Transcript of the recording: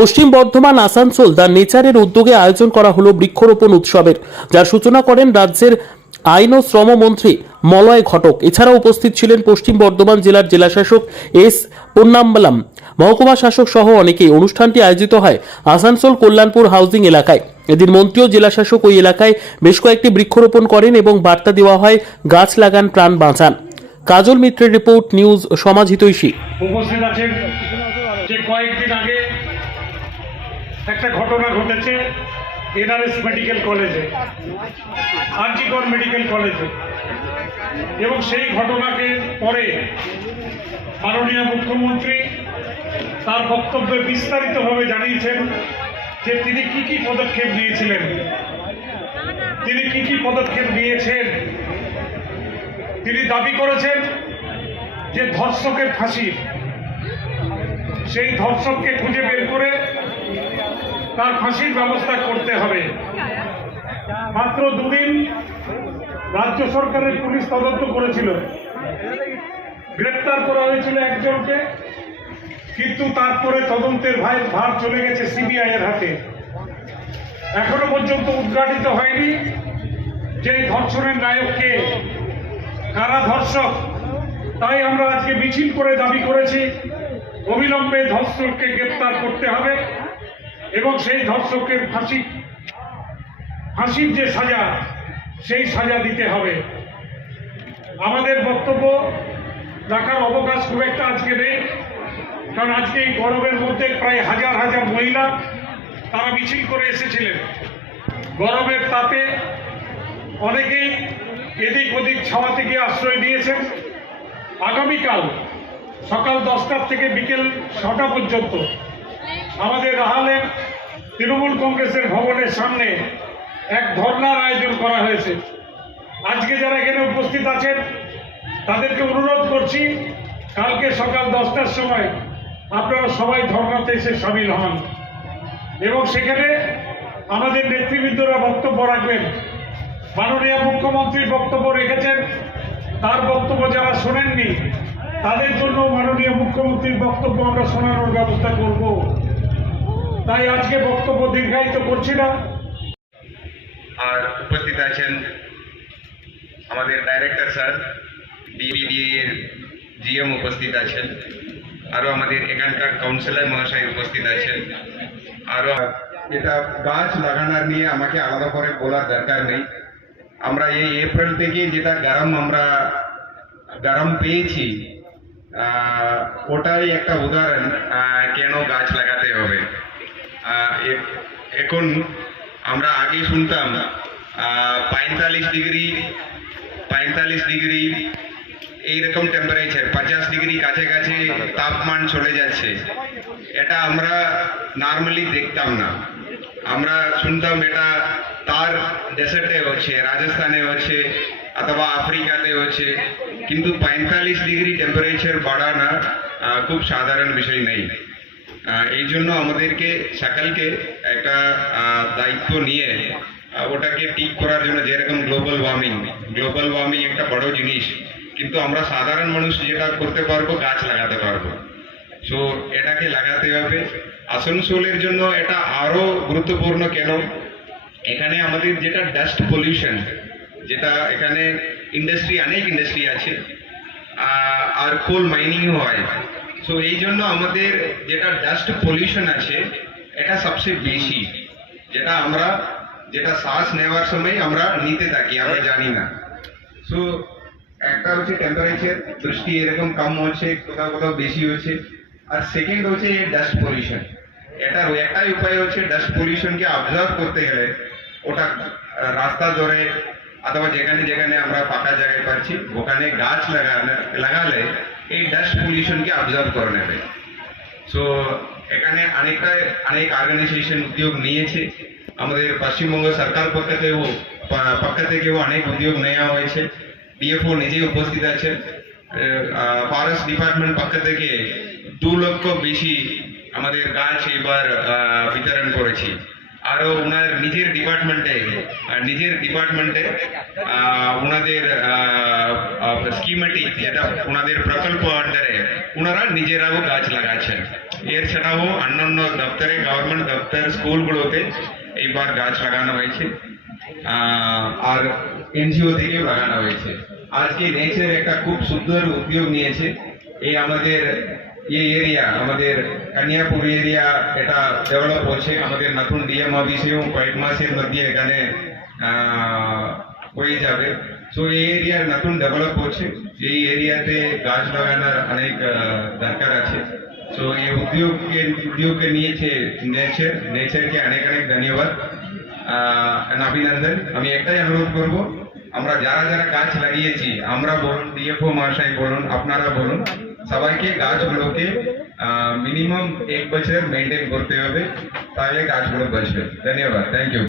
পশ্চিম Bardhaman, Asansol the নেচারের উদ্যোগে আয়োজন করা হলো বৃক্ষরোপণ উৎসবের, যার সূচনা করেন রাজ্যের আইন ও শ্রমমন্ত্রী মলয় ঘটক। এছাড়াও উপস্থিত ছিলেন পশ্চিম বর্ধমান জেলার জেলাশাসক এস পন্নাম্বালাম। মহকুমা শাসক সহ অনেকেই অনুষ্ঠানটি আয়োজিত হয় আসানসোল কল্যাণপুর হাউজিং এলাকায়। এদিন মন্ত্রী ও জেলাশাসক ওই এলাকায় বেশ কয়েকটি বৃক্ষরোপণ করেন এবং বার্তা দেওয়া হয়, গাছ লাগান, প্রাণ বাঁচান। কাজল মিত্রের রিপোর্ট নিউজ সমাজ হিতৈষী উপস্থিত আছেন যে কয়েকদিন আগে একটা ঘটনা ঘটেছে এনআরএস মেডিকেল কলেজে, আরজিকর মেডিকেল কলেজে। এবং সেই ঘটনাকে পরে মাননীয় মুখ্যমন্ত্রী তার বক্তব্যে বিস্তারিতভাবে জানিয়েছেন যে তিনি কি কি পদক্ষেপ নিয়েছিলেন। তিনি কি কি পদক্ষেপ নিয়েছেন। তিনি দাবি করেছেন যে ধর্ষকের ফাঁসি, সেই ধর্ষককে খুঁজে বের করে তার ফাঁসির ব্যবস্থা করতে হবে। মাত্র দুদিন রাজ্য সরকারের পুলিশ তদন্ত করেছিল। গ্রেপ্তার করা হয়েছিল একজনকে, কিন্তু তারপরে তদন্তের ভাই ভার চলে গেছে সিবিআই এর হাতে। এখনও পর্যন্ত উদ্ঘাটিত হয়নি যে ধর্ষণের নায়ককে। কারা ধর্ষক? তাই আমরা আজকে মিছিল করে দাবি করেছি, অবিলম্বে ধর্ষককে গ্রেপ্তার করতে হবে। এবং সেই ধর্ষকের ফাঁসি, ফাঁসির যে সাজা, সেই সাজা দিতে হবে। আমাদের বক্তব্য রাখার অবকাশ খুব একটা আজকে নেই, কারণ আজকে এই গরমের মধ্যে প্রায় হাজার হাজার মহিলা তারা মিছিল করে এসেছিলেন। গরমের তাপে অনেকেই এদিক ওদিক ছাওয়াতে গিয়ে আশ্রয় নিয়েছেন। আগামীকাল সকাল দশটার থেকে বিকেল ছটা পর্যন্ত আমাদের রাহালের তৃণমূল কংগ্রেসের ভবনের সামনে এক ধর্নার আয়োজন করা হয়েছে। আজকে যারা এখানে উপস্থিত আছেন, তাদেরকে অনুরোধ করছি, কালকে সকাল দশটার সময় আপনারা সবাই ধর্নাতে এসে সামিল হন। এবং সেখানে আমাদের নেতৃবৃন্দরা বক্তব্য রাখবেন। মাননীয় মুখ্যমন্ত্রী বক্তব্য রেখেছেন। তার বক্তব্য যারা শোনেননি, তাদের জন্য মাননীয় মুখ্যমন্ত্রীর বক্তব্য আমরা শোনানোর ব্যবস্থা করব। তাই আজকে বক্তব্য দীর্ঘায়িত করছি না। আর উপস্থিত আছেন আমাদের ডাইরেক্টর স্যার ডিবিডি এর জিএম উপস্থিত আছেন আরও আমাদের এখানকার কাউন্সিলর মহাশয় উপস্থিত আছেন আরও এটা গাছ লাগানোর নিয়ে আমাকে আলাদা করে বলার দরকার নেই। আমরা এই এপ্রিল থেকে যেটা গরম আমরা গরম পেয়েছি আহ, ওটাই একটা উদাহরণ আহ, কেন গাছ লাগাতে হবে আহ, এ- এখন আমরা আগে শুনতাম পঁয়তাল্লিশ ডিগ্রি পঁয়তাল্লিশ ডিগ্রি, এইরকম টেম্পারেচার পঞ্চাশ ডিগ্রি কাছাকাছি তাপমান চলে যাচ্ছে। এটা আমরা নর্মালি দেখতাম না। আমরা শুনতাম এটা তার ডেসার্টে হচ্ছে, রাজস্থানে হচ্ছে, অথবা আফ্রিকাতে হচ্ছে। কিন্তু পঁয়তাল্লিশ ডিগ্রি টেম্পারেচার বাড়ানো খুব সাধারণ বিষয় নেই। এই জন্য আমাদেরকে সকালকে একটা দায়িত্ব নিয়ে ওটাকে ঠিক করার জন্য যেরকম গ্লোবাল ওয়ার্মিং গ্লোবাল ওয়ার্মিং একটা বড় জিনিস। কিন্তু আমরা সাধারণ মানুষ যেটা করতে পারব, গাছ লাগাতে পারব। সো এটাকে লাগাতে হবে। আসানসোলের জন্য এটা আরও গুরুত্বপূর্ণ কেন? এখানে আমাদের যেটা ডাস্ট পলিউশন যেটা এখানে ইন্ডাস্ট্রি অনেক ইন্ডাস্ট্রি আছে। আর কোল মাইনিং হয়। সো এই জন্য আমাদের যেটা ডাস্ট পলিউশন আছে, এটা সবচেয়ে বেশি। যেটা আমরা, যেটা শ্বাস নেওয়ার সময় আমরা নিতে থাকি, আমরা জানি না। সো একটা হচ্ছে টেম্পারেচার বৃষ্টি এরকম কম হচ্ছে, কোথাও কোথাও বেশি হচ্ছে। আর সেকেন্ড হচ্ছে ডাস্ট পলিউশন এটার একটাই উপায় হচ্ছে ডাস্ট পলিউশনকে অবজার্ভ করতে গেলে, ওটা রাস্তা ধরে অথবা যেখানে যেখানে আমরা ফাঁকা জায়গায় পাচ্ছি, ওখানে গাছ লাগালে লাগালে এই ডাস্ট পলিউশনকে অবজার্ভ করে নেবে। সো এখানে অনেকটা অনেক অর্গানাইজেশন উদ্যোগ নিয়েছে। আমাদের পশ্চিমবঙ্গ সরকার পক্ষ থেকেও পক্ষ থেকেও অনেক উদ্যোগ নেওয়া হয়েছে। ডিএফও নিজে উপস্থিত আছেন। ফরেস্ট ডিপার্টমেন্ট পক্ষ থেকে দু লক্ষ বেশি আমাদের গাছ এবার বিতরণ করেছি। আরও ওনার নিজের ডিপার্টমেন্টে নিজের ডিপার্টমেন্টে ওনাদের স্কিমেটিক যেটা ওনাদের প্রকল্প আন্ডারে ওনারা নিজেরাও গাছ লাগাচ্ছেন। এর ছাড়াও অন্যান্য দপ্তরে গভর্নমেন্ট দপ্তর, স্কুলগুলোতে এইবার গাছ লাগানো হয়েছে আর এনজিও থেকেও লাগানো হয়েছে। আজকে নেচার একটা খুব সুন্দর উদ্যোগ নিয়েছে। এই আমাদের এই এরিয়া আমাদের কানিয়াপুর এরিয়া এটা ডেভেলপ হচ্ছে। আমাদের নতুন ডিএম অফিসেও কয়েক মাসের মধ্যে এখানে হয়ে যাবে। সো এই এরিয়া নতুন ডেভেলপ হচ্ছে। এই এরিয়াতে গাছ লাগানোর অনেক দরকার আছে। সো এই উদ্যোগকে উদ্যোগকে নিয়েছে নেচার নেচারকে অনেক অনেক ধন্যবাদ। অভিনন্দন। আমি একটাই অনুরোধ করব, আমরা যারা যারা গাছ লাগিয়েছি, আমরা বলুন ডিএফও মহাশয় বলুন, আপনারা বলুন সবাইকে গাছগুলোকে মিনিমাম এক বছর মেনটেন করতে হবে তাহলে গাছগুলো বাঁচবে ধন্যবাদ থ্যাংক ইউ